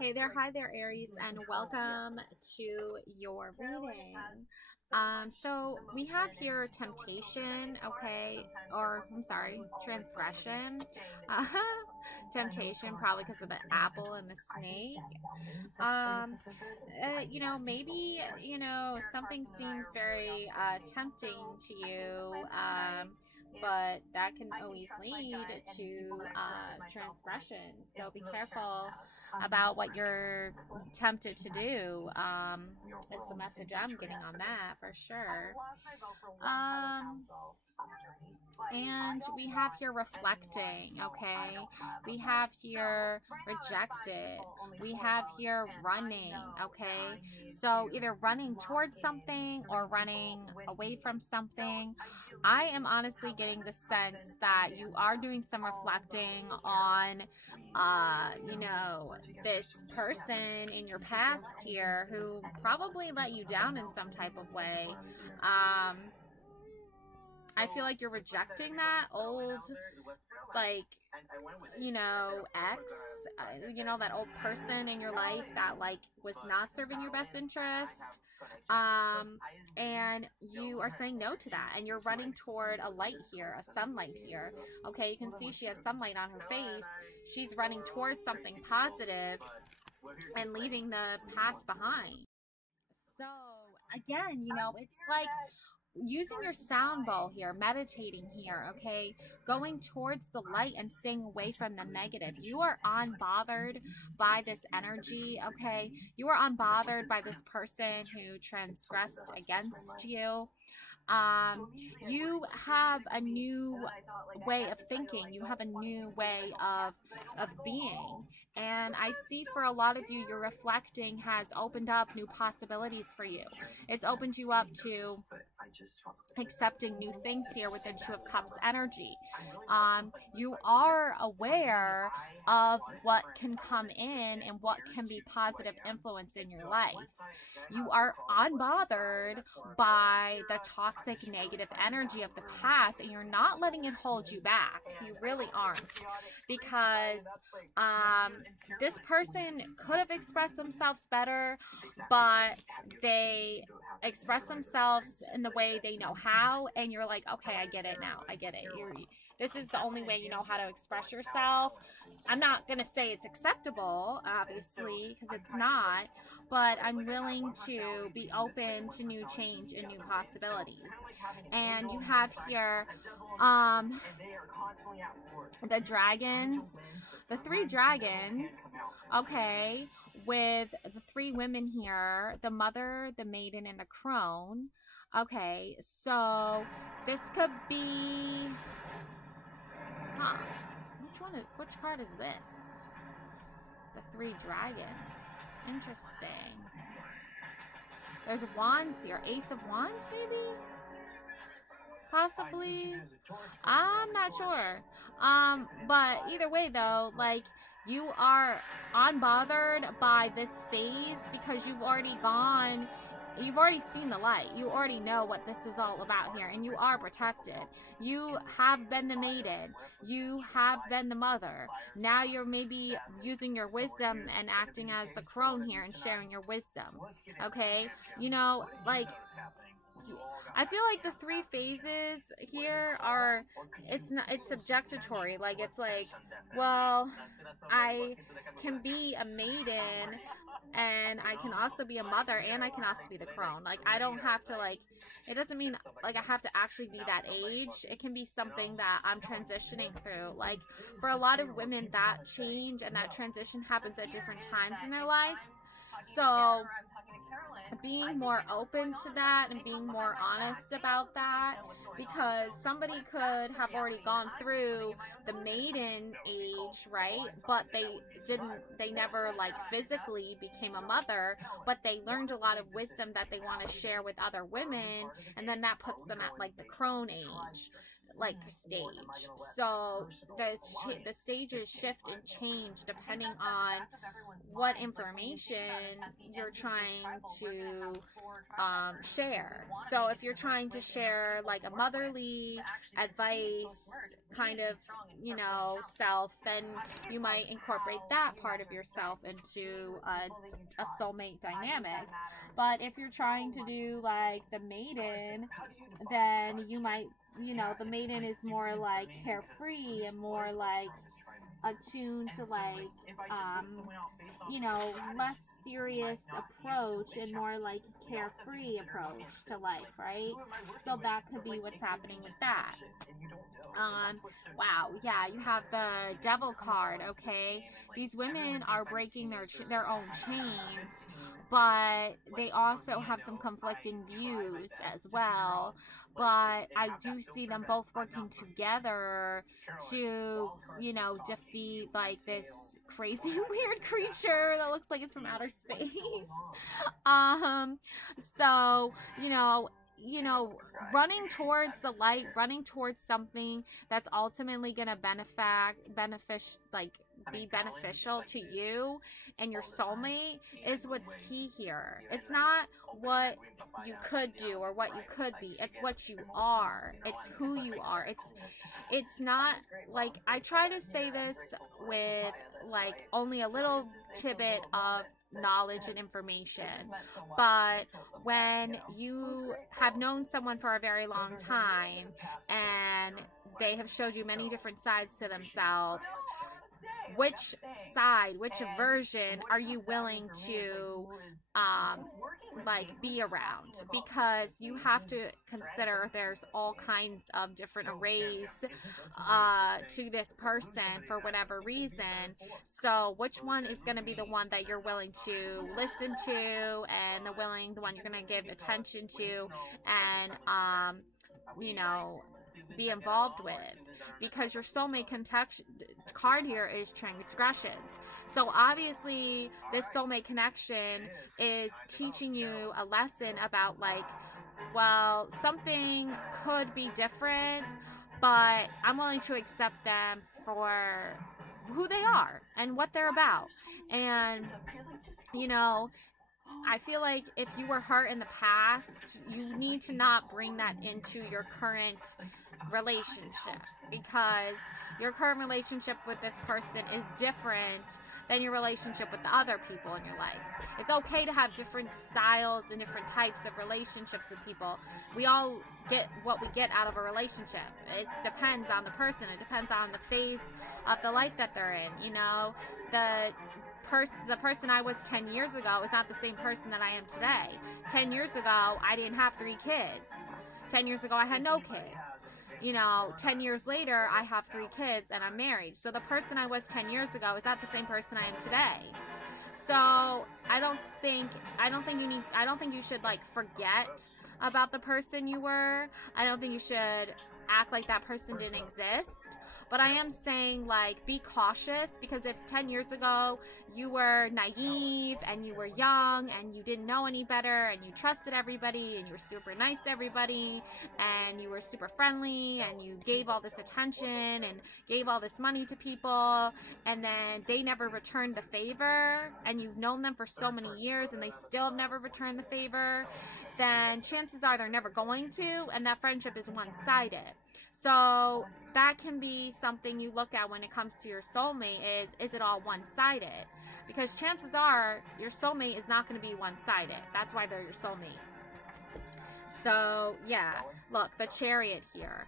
Hey there, hi there, Aries, and welcome to your reading. So we have here temptation, okay, or I'm sorry, transgression. Uh, temptation, probably because of the apple and the snake. Maybe, something seems very tempting to you, but that can always lead to transgression. So be careful about what you're tempted to do. Is the message I'm getting on that for sure. Um, and we have here reflecting, okay? We have here rejected. We have here running, okay? So either running towards something or running away from something. I am honestly getting the sense that you are doing some reflecting on, this person in your past here who probably let you down in some type of way. Um, I feel like you're rejecting that old, like, ex, that old person in your life that, like, was not serving your best interest. And you are saying no to that, and you're running toward a light here, a sunlight here. Okay, you can see she has sunlight on her face. She's running towards something positive and leaving the past behind. So, again, it's like using your sound ball here, meditating here, okay? Going towards the light and staying away from the negative. You are unbothered by this energy, okay? You are unbothered by this person who transgressed against you. um, you have a new way of thinking. You have a new way of being. And I see for a lot of you, your reflecting has opened up new possibilities for you. It's opened you up to accepting new things here with the Two of Cups energy. You are aware of what can come in and what can be positive influence in your life. You are unbothered by the toxic negative energy of the past, and you're not letting it hold you back. You really aren't. Because um, this person could have expressed themselves better, but they express themselves in the way they know how, and you're like, okay, I get it now. I get it. This is the only way you know how to express yourself. I'm not going to say it's acceptable, obviously, because it's not, but I'm willing to be open to new change and new possibilities. And you have here the dragons, the three dragons, okay, with the three women here, the mother, the maiden, and the crone. Okay, so this could be, huh? Which card is this? The three dragons. Interesting. There's wands here. Ace of wands, maybe? Possibly. I'm not sure. But either way though, like, you are unbothered by this phase because you've already seen the light. You already know what this is all about here, and you are protected. You have been the maiden. You have been the mother. Now you're maybe using your wisdom and acting as the crone here and sharing your wisdom. Okay? Like, I feel like the three phases here are, it's subjectatory. Like, it's like, well, I can be a maiden, and I can also be a mother, and I can also be the crone. Like, I don't have to, like, it doesn't mean like I have to actually be that age. It can be something that I'm transitioning through. Like, for a lot of women, that change and that transition happens at different times in their lives. So being more open to that and being more honest about that, because somebody could have already gone through the maiden age, right? But they never, like, physically became a mother, but they learned a lot of wisdom that they want to share with other women, and then that puts them at, like, the crone age. like stage. So the stages shift and change depending on what information you're trying to share. So if you're trying to share like a motherly advice kind of, you know, self, then you might incorporate that part of yourself into a soulmate dynamic. But if you're trying to do like the maiden, then you might, you know, the maiden is more like carefree and more like attuned to like you know, less serious approach and more like carefree approach to life, right? So that could be what's happening with that. Um, wow, yeah, you have the devil card, okay? These women are breaking their own chains, but they also have some conflicting views as well. But I do see them both working together to, you know, defeat like this crazy weird creature that looks like it's from outer space. um, so, you know, running towards the light, running towards something that's ultimately going to be beneficial to you and your soulmate is what's key here. It's not what you could do or what you could be. It's what you are. It's who you are. It's not like, I try to say this with like only a little tidbit of knowledge and information, but when you have known someone for a very long time and they have showed you many different sides to themselves, which side, which version are you willing to like be around? Because you have to consider there's all kinds of different arrays to this person for whatever reason. So which one is going to be the one that you're willing to listen to and the one you're going to give attention to and you know, be involved with? Because your soulmate card here is transgressions. So obviously this soulmate connection is teaching you a lesson about like, well, something could be different, but I'm willing to accept them for who they are and what they're about. And, you know, I feel like if you were hurt in the past, you need to not bring that into your current relationship, because your current relationship with this person is different than your relationship with the other people in your life. It's okay to have different styles and different types of relationships with people. We all get what we get out of a relationship. It depends on the person. It depends on the phase of the life that they're in. You know, the person I was 10 years ago is not the same person that I am today. 10 years ago, I didn't have 3 kids. 10 years ago, I had no kids. You know, 10 years later, I have 3 kids and I'm married. So the person I was 10 years ago is not the same person I am today. So I don't think you should like forget about the person you were. I don't think you should act like that person didn't exist. But I am saying, like, be cautious, because if 10 years ago you were naive and you were young and you didn't know any better and you trusted everybody and you were super nice to everybody and you were super friendly and you gave all this attention and gave all this money to people, and then they never returned the favor, and you've known them for so many years and they still have never returned the favor, then chances are they're never going to, and that friendship is one-sided. So that can be something you look at when it comes to your soulmate is it all one-sided? Because chances are your soulmate is not going to be one-sided. That's why they're your soulmate. So yeah, look, the Chariot here.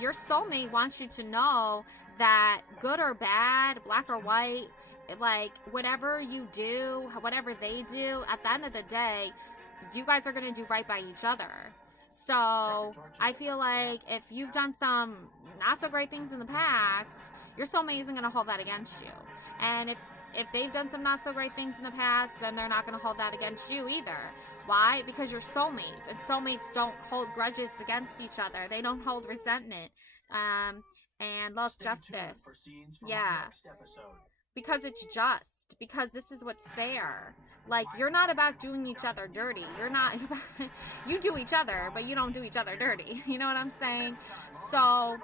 Your soulmate wants you to know that good or bad, black or white, like whatever you do, whatever they do, at the end of the day, you guys are going to do right by each other. So I feel like if you've done some not so great things in the past, your soulmate isn't going to hold that against you. And if they've done some not so great things in the past, then they're not going to hold that against you either. Why? Because you're soulmates, and soulmates don't hold grudges against each other. They don't hold resentment and love justice. Yeah. Because it's just. Because this is what's fair. Like, you're not about doing each other dirty. You're not, you do each other, but you don't do each other dirty. You know what I'm saying? So,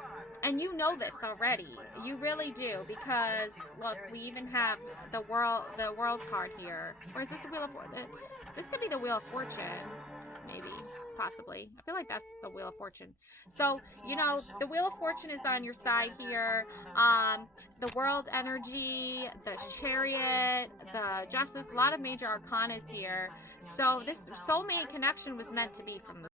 and you know this already. You really do, because look, we even have the world card here. Or is this a wheel of fortune? This could be the wheel of fortune, maybe, possibly. I feel like that's the wheel of fortune. So, the wheel of fortune is on your side here. The world energy, the chariot, the justice, a lot of major arcanas here. So this soulmate connection was meant to be from the,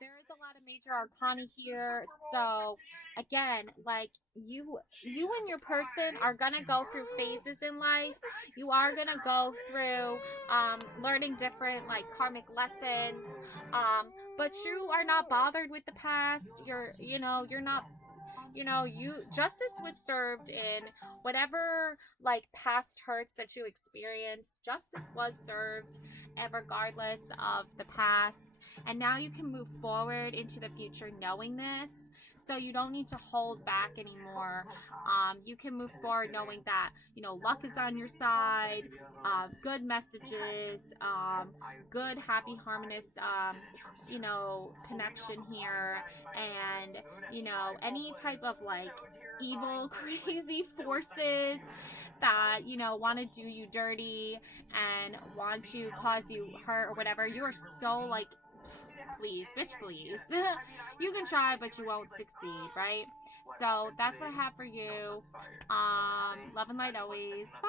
there is a lot of major arcana here. So again, like, you and your person are gonna go through phases in life. You are gonna go through learning different, like, karmic lessons. But you are not bothered with the past. You're not, you justice was served in whatever, like, past hurts that you experienced. Justice was served, and regardless of the past, and now you can move forward into the future knowing this, so you don't need to hold back anymore. You can move forward knowing that, luck is on your side. Good messages, good, happy, harmonious, connection here. And any type of, like, evil crazy forces that want to do you dirty and want to cause you hurt or whatever, you are so, like, please, bitch, please. You can try, but you won't succeed, right? So that's what I have for you. Love and light always. Bye.